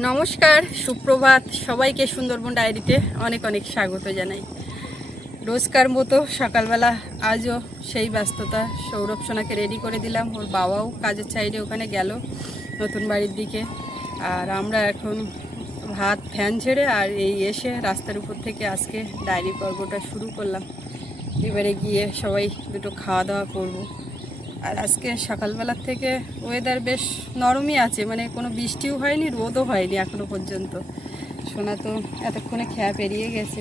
নমস্কার, সুপ্রভাত। সবাইকে সুন্দরবন ডায়েরিতে অনেক অনেক স্বাগত জানাই। রোজকার মতো সকালবেলা আজও সেই ব্যস্ততা। সৌরভ সোনাকে রেডি করে দিলাম, ওর বাবাও কাজের সাইডে ওখানে গেল নতুন বাড়ির দিকে। আর আমরা এখন ভাত ফ্যান ছেড়ে আর এই এসে রাস্তার উপর থেকে আজকে ডায়েরি পর্বটা শুরু করলাম। এবারে গিয়ে সবাই দুটো খাওয়া দাওয়া করব। আর আজকে সকালবেলার থেকে ওয়েদার বেশ নরমই আছে, মানে কোনো বৃষ্টিও হয়নি, রোদও হয়নি এখনও পর্যন্ত। সোনা তো এতক্ষণে খেয়া পেরিয়ে গেছে।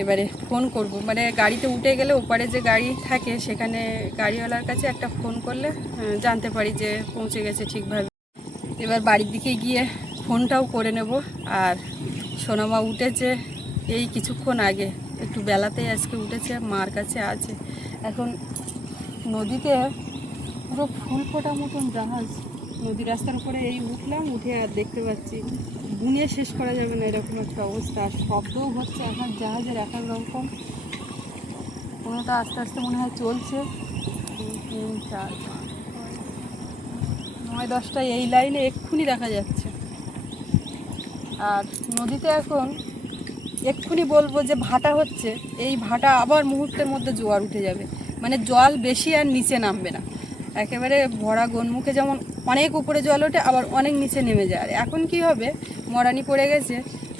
এবারে ফোন করব, মানে গাড়িতে উঠে গেলে ওপারে যে গাড়ি থাকে সেখানে গাড়িওয়ালার কাছে একটা ফোন করলে জানতে পারি যে পৌঁছে গেছে ঠিকভাবে। এবার বাড়ির দিকে গিয়ে ফোনটাও করে নেব। আর সোনামা উঠেছে এই কিছুক্ষণ আগে, একটু বেলাতেই আজকে উঠেছে, মার কাছে আছে। এখন নদীতে পুরো ফুল ফোটা মতন জাহাজ, নদী রাস্তার উপরে এই উঠলাম, উঠে আর দেখতে পাচ্ছি বুনিয়ে শেষ করা যাবে না এরকম একটা অবস্থা। আর শব্দও হচ্ছে এখন জাহাজের এক এক রকম, কোনোটা আস্তে আস্তে মনে হয় চলছে। 2, 3, 4, 5, 9, 10টা এই লাইনে এক্ষুনি দেখা যাচ্ছে। আর নদীতে এখন এক্ষুনি বলবো যে ভাটা হচ্ছে, এই ভাটা আবার মুহূর্তের মধ্যে জোয়ার উঠে যাবে, মানে জল বেশি আর নিচে নামবে না। একেবারে ভরা গনমুখে যেমন অনেক উপরে জল ওঠে আবার অনেক নিচে নেমে যায়। আর এখন কি হবে, মরানি পড়ে গেছে,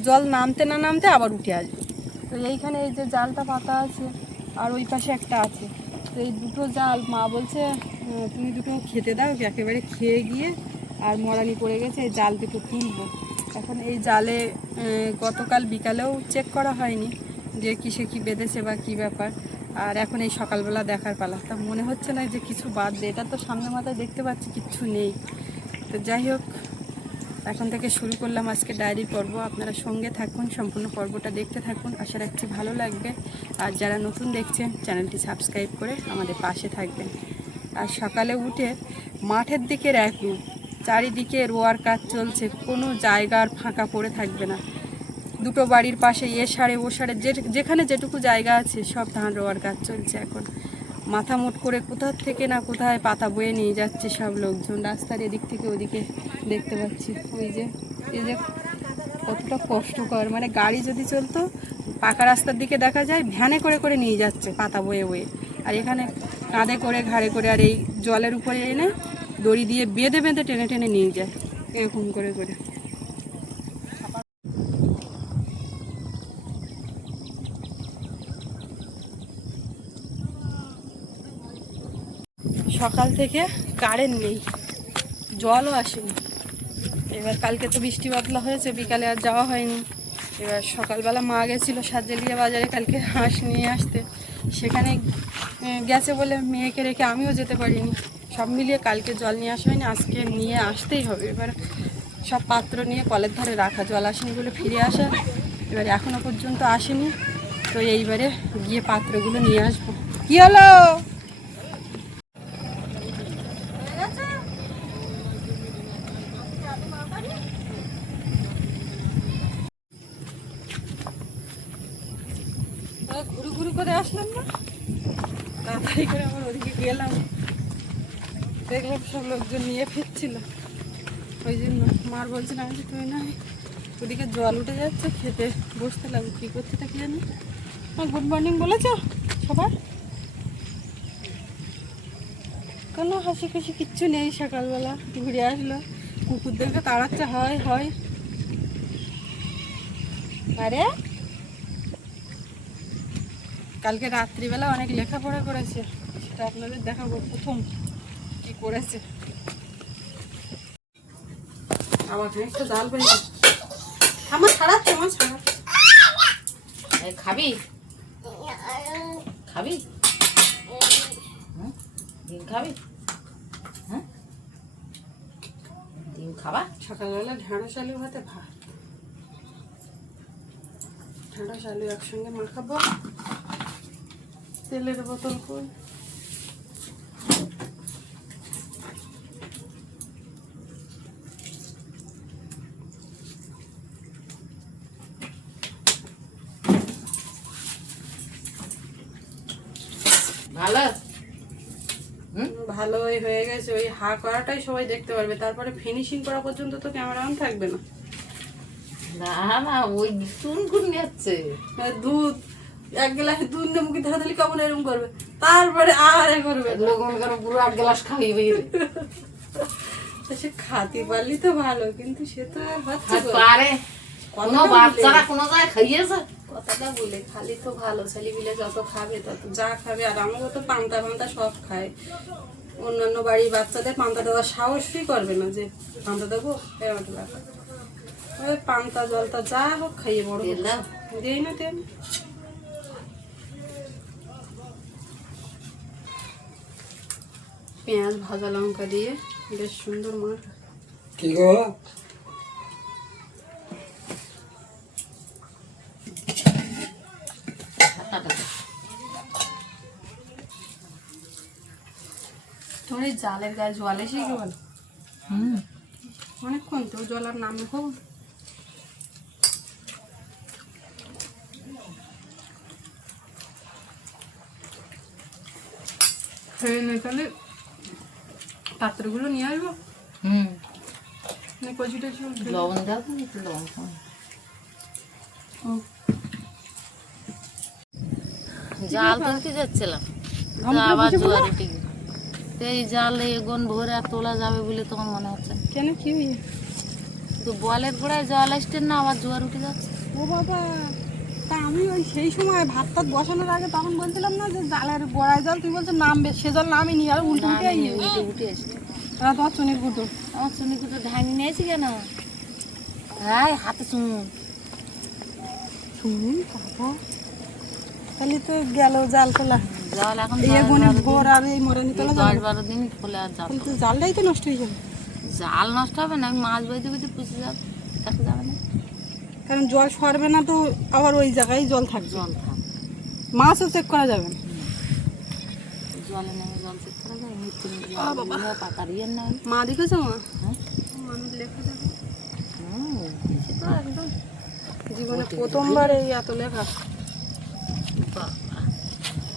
জল নামতে না নামতে আবার উঠে আসবে। তো এইখানে এই যে জালটা পাতা আছে আর ওই পাশে একটা আছে, তো এই দুটো জাল মা বলছে তুমি দুটো খেতে দাও, একেবারে খেয়ে গিয়ে আর মরানি পড়ে গেছে, এই জাল দুটো তুলবো। এখন এই জালে গতকাল বিকালেও চেক করা হয়নি যে কিসে কি বেঁধেছে বা কি ব্যাপার। আর এখন এই সকালবেলা দেখার পালা, তা মনে হচ্ছে না যে কিছু বাদ দিয়ে, এটা তো সামনে মাথায় দেখতে পাচ্ছি কিচ্ছু নেই। তো যাই হোক, এখন থেকে শুরু করলাম আজকে ডায়েরির পর্ব। আপনারা সঙ্গে থাকুন, সম্পূর্ণ পর্বটা দেখতে থাকুন, আশা রাখছি ভালো লাগবে। আর যারা নতুন দেখছেন চ্যানেলটি সাবস্ক্রাইব করে আমাদের পাশে থাকবেন। আর সকালে উঠে মাঠের দিকের এক রূপ, চারিদিকে রোয়ার কাজ চলছে, কোনো জায়গার ফাঁকা পড়ে থাকবে না। দুটো বাড়ির পাশে এ সারে ও সারে যেখানে যেটুকু জায়গা আছে সব ধান রোয়ার কাজ চলছে। এখন মাথা মুট করে কোথা থেকে না কোথায় পাতা বয়ে নিয়ে যাচ্ছে সব লোকজন, রাস্তার এদিক থেকে ওদিকে দেখতে পাচ্ছি। ওই যে এই যে কতটা কষ্টকর, মানে গাড়ি যদি চলতো পাকা রাস্তার দিকে দেখা যায় ভ্যানে করে করে নিয়ে যাচ্ছে পাতা বয়ে বয়ে, আর এখানে কাঁধে করে ঘাড়ে করে, আর এই জলের উপরে এনে দড়ি দিয়ে বেঁধে বেঁধে টেনে টেনে নিয়ে যায় এরকম করে করে। সকাল থেকে কারেন্ট নেই, জলও আসেনি। এবার কালকে তো বৃষ্টি বাদলা হয়েছে, বিকালে আর যাওয়া হয়নি। এবার সকালবেলা মা গেছিলো সাজেলিয়া বাজারে কালকে হাঁস নিয়ে আসতে, সেখানে গেছে বলে মেয়েকে রেখে আমিও যেতে পারিনি। সব মিলিয়ে কালকে জল নিয়ে আসা হয়নি, আজকে নিয়ে আসতেই হবে। এবার সব পাত্র নিয়ে কলের ধারে রাখা, জল আসেনি বলে ফিরে আসা, এবার এখনও পর্যন্ত আসেনি। তো এইবারে গিয়ে পাত্রগুলো নিয়ে আসবো। কী হলো? ঘুরু ঘুরু করে আসলাম না, তাড়াতাড়ি করে আমার ওদিকে গেলাম, দেখলাম সব লোকজন নিয়ে ফিরছিল। ওই জন্য মার বলছিলাম যে তুমি না ওদিকে জল উঠে যাচ্ছে, খেতে বসতে লাগবে। কী করছে তা কি জানি। গুড মর্নিং বলেছ সবার? কোনো হাসি খুশি কিচ্ছু নেই। সকালবেলা ঘুরে আসলো, কুকুর দেখে তাড়াচ্ছে, হয় হয়। আরে কালকে রাত্রিবেলা অনেক লেখাপড়া করেছে, সেটা আপনাদের দেখাবো প্রথম কি করেছে। আমার একটা জাল করে আমার ছাড়াচ্ছে, আমার ছাড়াচ্ছে। খাবি খাবি ডিম খাবি? হ্যাঁ, ডিম খাবা? সকালবেলা ঢেঁড়স আলু ভাতে ভাত, ঢেঁড়স আলু একসঙ্গে মাখাবো, তেলের বোতল কই। ভালো হুম? ভালোই হয়ে গেছে, ওই হা করাটাই সবাই দেখতে পারবে, তারপরে ফিনিশিং করা পর্যন্ত তো ক্যামেরা অন থাকবে না। না না, ওই টুনটুন যাচ্ছে। দুধ এক গ্লাস দুধ নিয়ে মুখে ধরে দিলে কেমন এরকম করবে, তারপরে আর এ করবে। এগুলো মনে করো পুরো 8 গ্লাস খাইয়ে বেরিয়ে তো সে খাতে পারলি তো ভালো, কিন্তু সে তো আর হচ্ছে কই? পারে। কোনো বাচ্চারা কোনো জায়গায় খাইয়েছে? কথাটা বলে খালি তো ভালো, ছেলেপিলে যত খাবে তত যা খাবে। আর আমাকে তো পান্তা পান্তা সব খায়, অন্যান্য বাড়ির বাচ্চাদের পান্তা দেওয়ার সাহসই করবে না যে পান্তা দেবো, এরকম ব্যাপার। ওই পান্তা জলটা যা হোক খাইয়ে বড় তেল দাও। দিই না তেল। পেঁয়াজ ভাজা লঙ্কা দিয়ে বেশ সুন্দর মাছ। কি গো? তোমার এই জালের গায়ে জল এসে কি বলো? হুম। অনেকক্ষণ তো জল আর নামে হোক। খেয়ে নে, তাহলে পাত্রগুলো নিয়ে আসবো। হুম। কচি টচি লবণ দাও তো, একটু লবণ খাও। জাল তুলতে যাচ্ছিলাম, তো আবার জোয়ার উঠে গেল। তো এই জাল এগোন ভোরে আর তোলা যাবে বলে তোমার মনে হচ্ছে না? কেন কি হইয়ে? তো বলের গোড়ায় জল আসছে না, আবার জোয়ার উঠে যাচ্ছে। ও বাবা, তা আমি ওই সেই সময় ভাত টাত বসানোর আগে তখন বলছিলাম না যে জালের গোড়ায় জল, তুই বলছো নামবে, সে জল নামিনি, আর উল্টে উল্টে নামিনি, উল্টে উঠে এসছে। তোমার চুনির গুঁটো। আমার চুনিকুটো ঢাঙি নিয়েছি কেন? হ্যাঁ, হাতে চুন। শুনি বাবা, তাহলে তো গেল জাল তোলা। জল এখন এই গুণে ভোর আর এই মরানি তোলা যাবে না। 10-12 দিন খোলে আর জাল। তাহলে তো জালটাই তো নষ্ট হয়ে যাবে। জাল নষ্ট হবে না, আমি মাছ বইতে বইতে পুষে যাবে, দেখা যাবে না। কারণ জল সরবে না তো, আবার ওই জায়গায় জল থাকবে, জল থাক, মাছও চেক করা যাবে না। জলে নেমে জল চেক করা যায়, মৃত্যু পাতার ইয়ের না। মা দেখেছো? মা হ্যাঁ, মানুষ লেখা যাবে দিয়েছে তো একদম। জীবনে প্রথমবার এই এত লেখা। বাবা,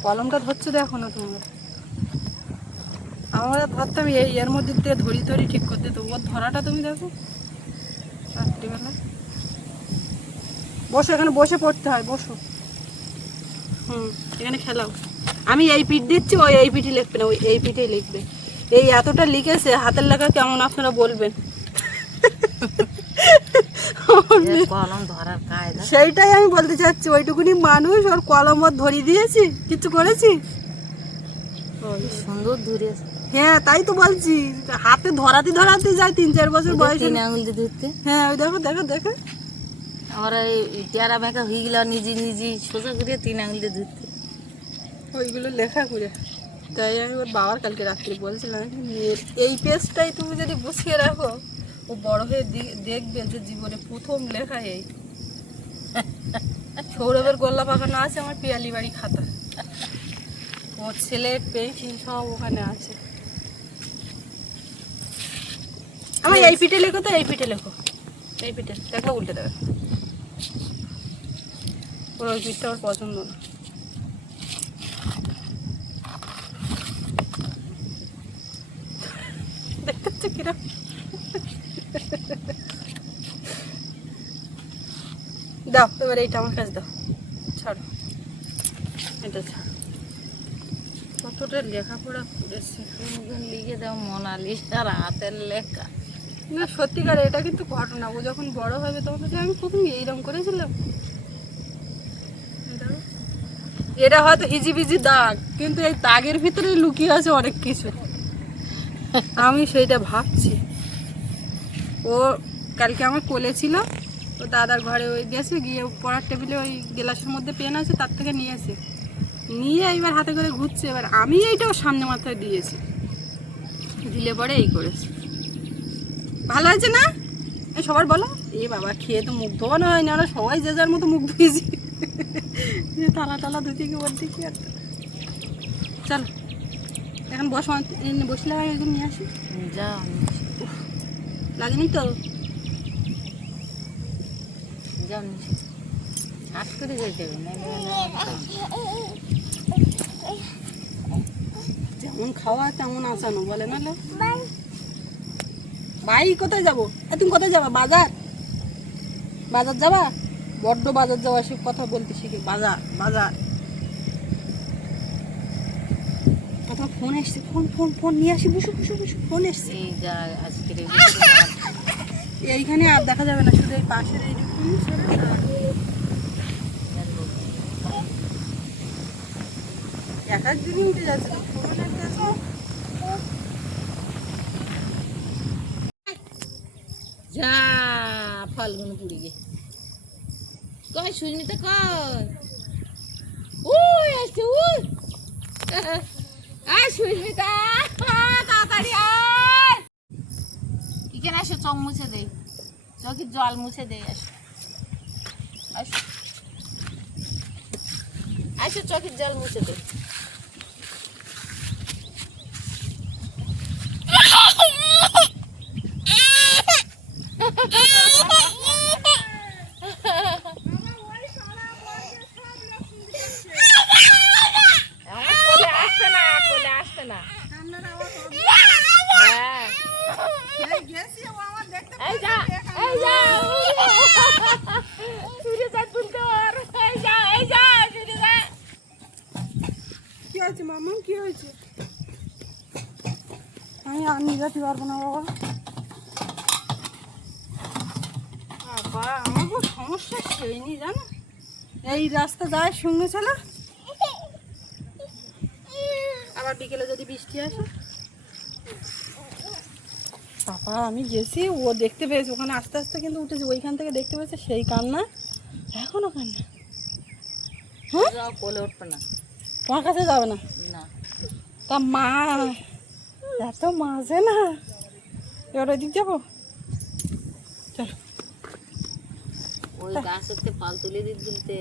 কলমটা ধরছে দেখো না তোমরা, আমরা ধরতাম এই এর মধ্যে দিয়ে ধরি ধরি ঠিক করতে, তো ওর ধরাটা তুমি দেখো রাত্রিবেলা। বসো, এখানে বসে পড়তে হয়, বসো। এখানে খেলাও। আমি এই পিঠ দিচ্ছি, ওই এই পিঠে লিখবে না, ওই এই পিঠেই লিখবে। এই এতটা লিখেছে, হাতের লেখা কেমন আপনারা বলবেন। কলম ধরার কায়দা। সেইটাই আমি বলতে চাচ্ছি, ওইটুকুনি মানুষ, ওর কলম ওর ধরিয়ে দিয়েছি, কিছু করেছি? সুন্দর ধরেছে। হ্যাঁ, তাই তো বলছি, হাতে ধরাতে ধরাতে যায় 3-4 বছর বয়সে। 3 আঙুল দিয়ে ধরতে। হ্যাঁ, ওই দেখো দেখো দেখো, আমার এই টেরা বেঁকা হয়ে গেল, নিজে নিজে সোজা করে 3 আঙুল দিয়ে ধরতে। ওইগুলো লেখা করে। তাই আমি ওর বাবার কালকে রাত্রে বলছিলাম, এই পেজটাই তুমি যদি গুছিয়ে রাখো, ও বড় হয়ে দেখবে যে জীবনে প্রথম লেখা এই। সৌরভের গোল্লা পাকানো আছে আমার পিয়ালি বাড়ি খাতা, ওর ছেলের পেন্সিল সব ওখানে আছে। আমার এই পিঠে লেখো তো, এই পিঠে লেখো, এই পিঠে দেখো, উল্টে দেবে। ওর ওই পিঠটা ওর পছন্দ না। দেখতে কিরকম দাও, এবার এইটা আমার কাছে দাও, ছাড়ো এটা, ছাড়ো। কতটা লেখাপড়া করেছি, লিখে দাও মোনালিসার হাতের লেখা। না সত্যিকার এটা কিন্তু ঘটনা। ও যখন বড় হবে তখন তো আমি প্রথম এইরকম করেছিলাম। এটা হয়তো হিজিবিজি দাগ, কিন্তু এই দাগের ভিতরে লুকিয়ে আছে অনেক কিছু, আমি সেইটা ভাবছি। ও কালকে আমার কোলে ছিল, ও দাদার ঘরে ওই গেছে, গিয়ে পড়ার টেবিলে ওই গ্লাসের মধ্যে পেন আছে, তার থেকে নিয়েছে, নিয়ে এইবার হাতে করে ঘুরছে। এবার আমি এইটাও সামনে মাথায় দিয়েছি, দিলে পরে এই করেছে। ভালো হয়েছে না? এই সবার বলো, এ বাবা খেয়ে তো মুখ ধোয়ানো হয়নি, আমরা সবাই যে যার মতো মুখ ধুয়েছি, তালা টালা ধুতে গিয়ে বলতে কি একটা। চলো এখন বসো, বসলে আমি একদিন নিয়ে আসি। যা লাগেনি তো? যাও নিচে হাত করে যেতে হবে না। যেমন খাওয়া তেমন আসানো বলে না লো। ভাই কোথায় যাবো? তুমি কোথায় যাবা? বাজার? বাজার যাবা? বড্ড বাজার যাওয়া সে কথা বলতে শিখে। বাজার বাজার। তোমার ফোন এসছে, ফোন ফোন ফোন নিয়ে আসি। বসো বসো বসো, ফোন এসছে। এই যা আজকের এইখানে আর দেখা যাবে না, শুধু এই পাশের এইটুকু এক এক দিনই উঠে যাচ্ছে। যা ফলগুলো পুড়ি গে কয় সুস্মিতা কয় ওই আসছে ওই আয় সুস্মিতা তাড়াতাড়ি আয় এখানে আসো চোখ মুছে দেই চোখের জল মুছে দেই আসো আসো আসো চোখের জল মুছে দেই কি হয়েছে মামা? কি হয়েছে? আমি আর নিয়ে যেতে পারবো না বাবা। বাবা আমার খুব সমস্যা হয়নি জানো, এই রাস্তা যায় সঙ্গে চলে, আবার বিকেলে যদি বৃষ্টি আসে। বাবা আমি গেছি, ও দেখতে পেয়েছে ওখানে আস্তে আস্তে কিন্তু উঠেছে, ওইখান থেকে দেখতে পেয়েছে, সেই কান্না এখনো কান্না। হ্যাঁ কোলে উঠবে না, তোমার কাছে যাবে না? না তা মা এত মাঝে না, এবার ওই দিক যাবো। চলো ওই গাছের পাল তুলে দিতে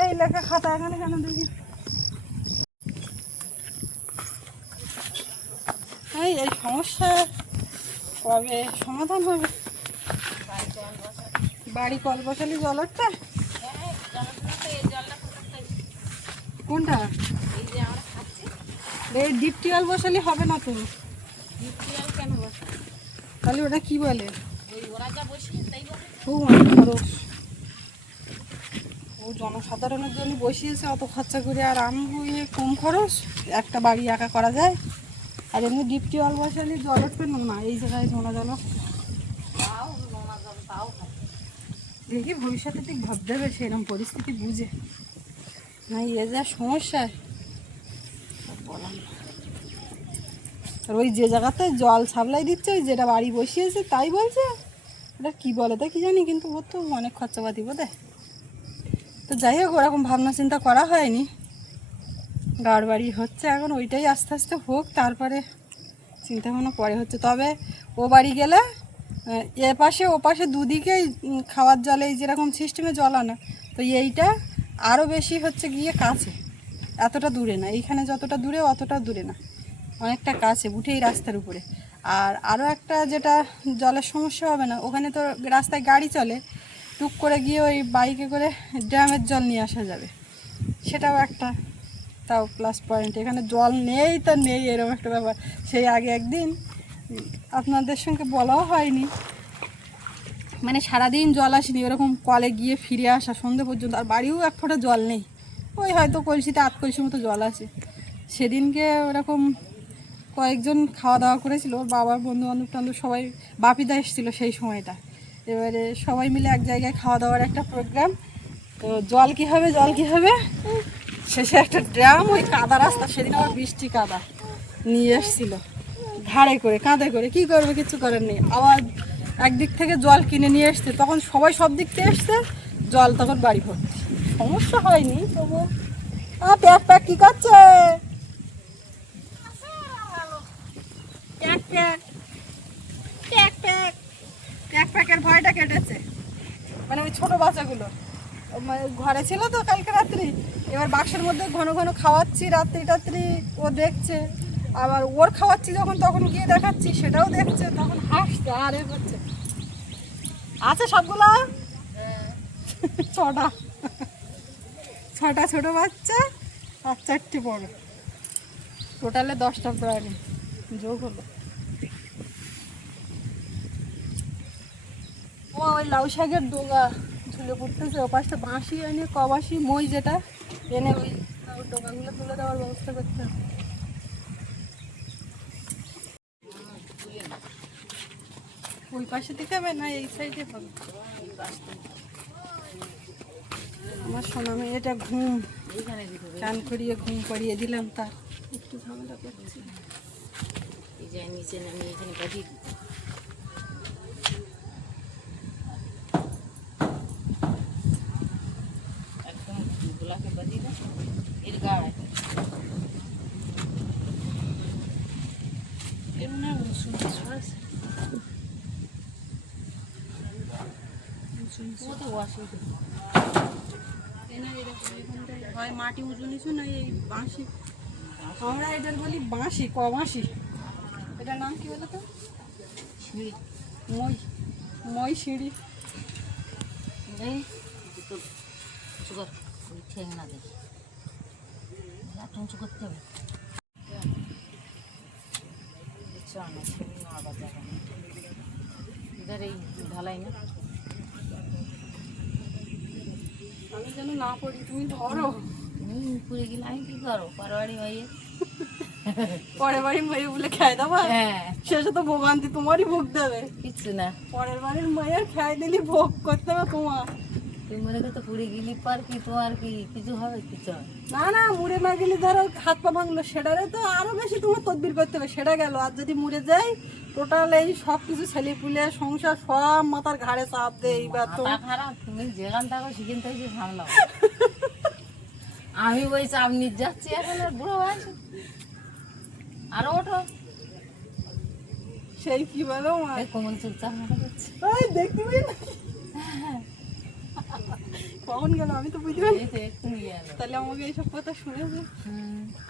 এই লেখা খাতা এখানে কেন দেখি? এই এই সমস্যা কবে সমাধান হবে? বাড়ি কল বসালি জলেরটা কোনটা? এই ডিপ টিউবওয়েল বসালে হবে না তো। কেন বসে তাহলে ওটা কি বলে? ওরা যা বসিয়ে তাই ও অনেক খরচ, ও জনসাধারণের জন্য বসিয়েছে অত খরচা করে, আর আমি কম খরচ একটা বাড়ি একা করা যায়। আর এমনি ডিপ টিউবওয়েল বসালে জল উঠবে নোনা, এই জায়গায় নোনা জল দেখি ভবিষ্যতে ঠিক ভাবতে হবে সেরকম পরিস্থিতি বুঝে, না এ যা সমস্যা বলার না। আর ওই যে জায়গাতে জল সাপ্লাই দিচ্ছে, ওই যেটা বাড়ি বসিয়েছে তাই বলছে, ওটা কী বলে তা কি জানি, কিন্তু ওর তো অনেক খরচাপাতি বোধহয়। তো যাই হোক ওরকম ভাবনা চিন্তা করা হয়নি, গাড় বাড়ি হচ্ছে এখন, ওইটাই আস্তে আস্তে হোক, তারপরে চিন্তা ভাবনা পরে হচ্ছে। তবে ও বাড়ি গেলে এ পাশে ও পাশে দুদিকেই খাওয়ার জলে এই যেরকম সিস্টেমে জল আনা, তো এইটা আরও বেশি হচ্ছে গিয়ে কাছে, এতটা দূরে না, এইখানে যতটা দূরে অতটা দূরে না, অনেকটা কাছে উঠেই রাস্তার উপরে। আর আরও একটা যেটা জলের সমস্যা হবে না, ওখানে তো রাস্তায় গাড়ি চলে, টুক করে গিয়ে ওই বাইকে করে ড্রামের জল নিয়ে আসা যাবে, সেটাও একটা তাও প্লাস পয়েন্ট। এখানে জল নেই তো নেই এরকম একটা ব্যাপার। সেই আগে একদিন আপনাদের সঙ্গে বলাও হয়নি, মানে সারাদিন জল আসেনি, ওরকম কলে গিয়ে ফিরে আসা সন্ধ্যে পর্যন্ত, আর বাড়িও এক ফোঁটা জল নেই, ওই হয়তো কলসিতে আধ কলসির মতো জল আছে। সেদিনকে ওরকম কয়েকজন খাওয়া দাওয়া করেছিল, ওর বাবার বন্ধুবান্ধব টান্ধব সবাই, বাপিদা এসেছিলো সেই সময়টা, এবারে সবাই মিলে এক জায়গায় খাওয়া দাওয়ার একটা প্রোগ্রাম। তো জল কী হবে জল কী হবে, শেষে একটা ড্রাম ওই কাদা রাস্তা, সেদিন আবার বৃষ্টি কাদা নিয়ে এসেছিলো ঘাড়ে করে কাঁধে করে, কী করবে কিছু করার নেই। আবার একদিক থেকে জল কিনে নিয়ে এসছে, তখন সবাই সব দিক থেকে এসছে, জল তখন বাড়ি ভর্তি, সমস্যা হয়নি তবু। প্যাক প্যাক কী করছে? প্যাক প্যাক প্যাক প্যাক প্যাক প্যাকের ভয়টা কেটেছে, মানে ওই ছোটো বাচ্চাগুলো ঘরে ছিল তো কালকে রাত্রি, এবার বাক্সের মধ্যে ঘন ঘন খাওয়াচ্ছি রাত্রি রাত্রি, ও দেখছে, আবার ওর খাওয়াচ্ছি যখন তখন গিয়ে দেখাচ্ছি সেটাও দেখছে, তখন হাসছে আর এ করছে। আছে সবগুলো ছটা ছোটো বাচ্চা আর 4টে বড়, টোটালে 10টা প্রায় যোগ হলো। ও ওই লাউ শাকের ডোগা ঝুলে পড়তেছে, ও পাশটা বাঁশি এনে কবাসি মই যেটা এনে ওই ডোগাগুলো তুলে দেওয়ার ব্যবস্থা করতে হবে। ওই পাশে দিতে হবে না এই সাইডে হবে? আমার সোনা মেয়েটা ঘুম, চান করিয়ে ঘুম পাড়িয়ে দিলাম, তার একটু ঝামেলা করছি। এই যে নিচে নামিয়ে এখানে বাঁধিয়ে দিই। একদম গোলাকে বাঁধিয়ে দাও এর গায়ে। এমনি শুনতে আছে ও তো অসুবিধা। হয় মাটি উঁচু নিচু না এই বাঁশি, আমরা এটার বলি বাঁশি, কবাঁশি। এটার নাম কি বলো তো? সিঁড়ি মই, মই সিঁড়ি। এই তো সুগার ওই ঠেং না দেখি একটু উঁচু করতে হবে। আবার যাবে ইধার এই ঢালাই না আমি যেন না পড়ি, তুমি ধরো। তুমি পুড়ে গেলে আমি কি করো পারবাড়ি ভাইয়ে। পরের বাড়ি মেয়ে বলে খাই দেবা, হ্যাঁ শেষে তো ভোগান্তি তোমারই ভোগ দেবে। কিচ্ছু না পরের বাড়ির মেয়ের খাই দিলি ভোগ করতে হবে তোমার। তুমি মনে করতো পুড়ে গেলি পার কি তোমার কি কিছু হবে কিছু হবে না না, মুড়ে না গেলে ধরো হাত পা ভাঙলো, সেটারে তো আরো বেশি তোমার তদবির করতে হবে, সেটা গেল। আর যদি মুড়ে যাই টোটাল এই সব কিছু ছেলে পুলে সংসার সব মাথার ঘাড়ে চাপ দেয়। এইবার তো মাথা খারাপ, তুমি যেখান থাকো সেখান থেকে সামলাও। আমি ওই চাপ নিয়ে যাচ্ছি এখন আর বুড়ো হয়েছে আরো ওঠো। সেই কি বলো মা, এই কোমল চুপচাপ মাথা যাচ্ছে এই দেখতে পাই না কখন গেল আমি তো বুঝতে পারি। এই তো এক্ষুনি গেল। তাহলে আমাকে এইসব কথা শুনেছে।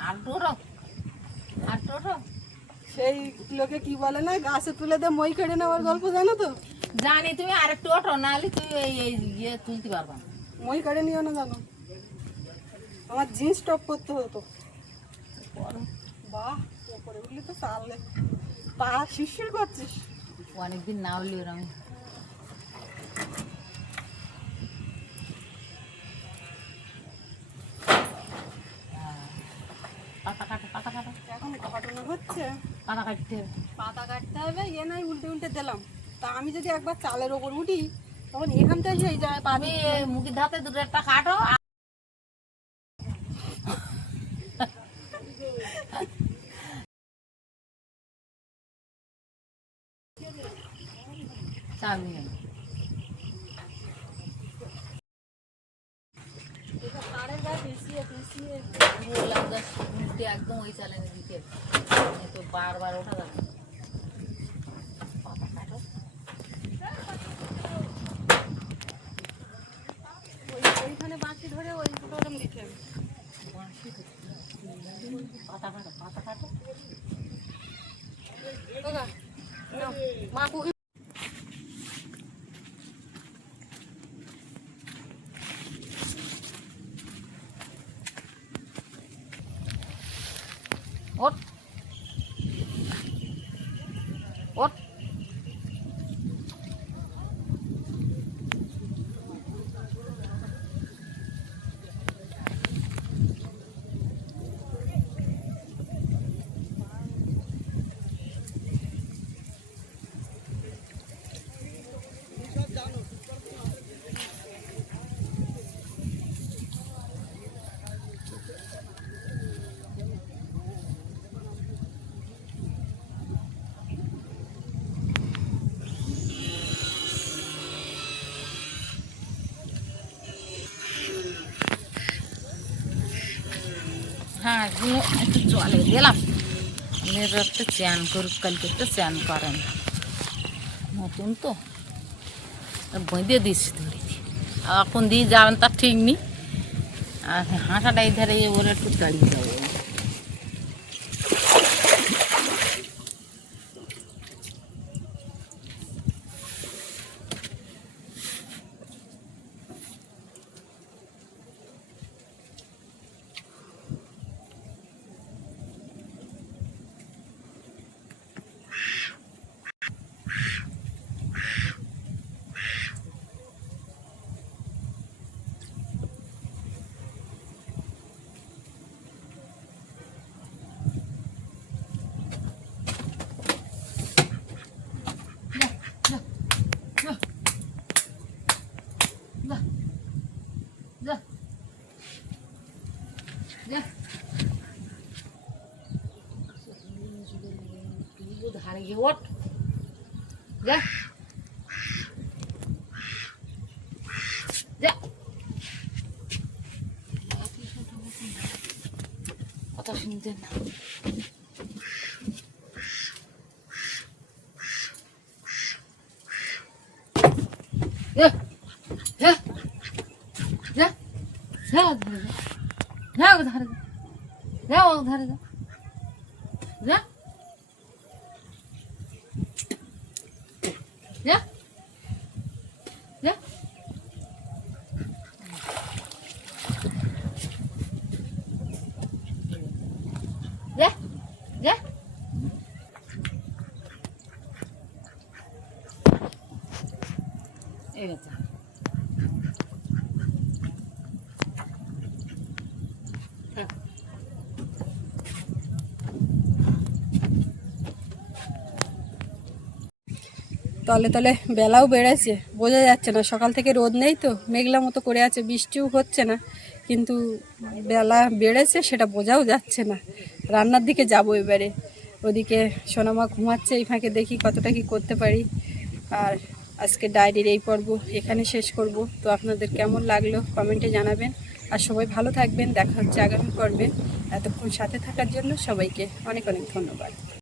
আর টোটো আর টোটো সেই লোকে কি বলে না, গাছে তুলে দিয়ে মই কেড়ে নেওয়ার গল্প, জানো তো? জানি তুমি আরেকটু ওঠো নাহলে তুই এই এই ইয়ে তুলতে পারবা না। মই কেড়ে নিও না, জানো আমার জিন্স টপ করতে হতো। বাহ, ওপরে উঠলে তো চাললে পা শিরশির করছিস। অনেকদিন না হলে ওরম পাতা কাটো পাতা কাটো এখন ঘটনা হচ্ছে পাতা কাটতে হবে। পাতা কাটতে হবে, এ নাই উল্টে উল্টে দিলাম। তা আমি যদি একবার চালের ওপর উঠি তখন এখান থেকে সেই জায়গায় পাবি। তুমি মুখের ধাতে দুটো একটা কাটো চাবি নেই তারের গায়ে পেঁচিয়ে পেঁচিয়ে বললাম যে মুখে একদম ওই চালেনে দিতে হবে। এ তো বারবার ওঠা যাবে না। পাতা কাটো ওইখানে বাঁশি ধরে ওই ওরম দিতে হবে। পাতা কাটো পাতা কাটো ওগা, নাও, মা কুকি ওঠ ওঠ হ্যাঁ একটু চলে দিলাম মেয়েরা একটা চ্যান করুক, কালকে একটা চ্যান করে না নতুন তো বেঁধে দিচ্ছি ধরে দিয়ে এখন দিয়ে যাবেন তার ঠিক নেই। আর হাঁটাটা এই ধারে ওরা একটু দাঁড়িয়ে যাবে। যা যা কথা শুনতে না যা যা যা যা ধরে যা ও ধরে যা যা যা যা যা যা এই যা তলে তলে বেলাও বেড়েছে, বোঝা যাচ্ছে না, সকাল থেকে রোদ নেই তো, মেঘলা মতো করে আছে, বৃষ্টিও হচ্ছে না, কিন্তু বেলা বেড়েছে সেটা বোঝাও যাচ্ছে না। রান্নার দিকে যাব এবারে, ওদিকে সোনামা ঘুমাচ্ছে, এই ফাঁকে দেখি কতটা কি করতে পারি। আর আজকে ডায়েরির এই পর্ব এখানে শেষ করব। তো আপনাদের কেমন লাগলো কমেন্টে জানাবেন, আর সবাই ভালো থাকবেন। দেখা হচ্ছে আগামী পর্বে। এতক্ষণ সাথে থাকার জন্য সবাইকে অনেক অনেক ধন্যবাদ।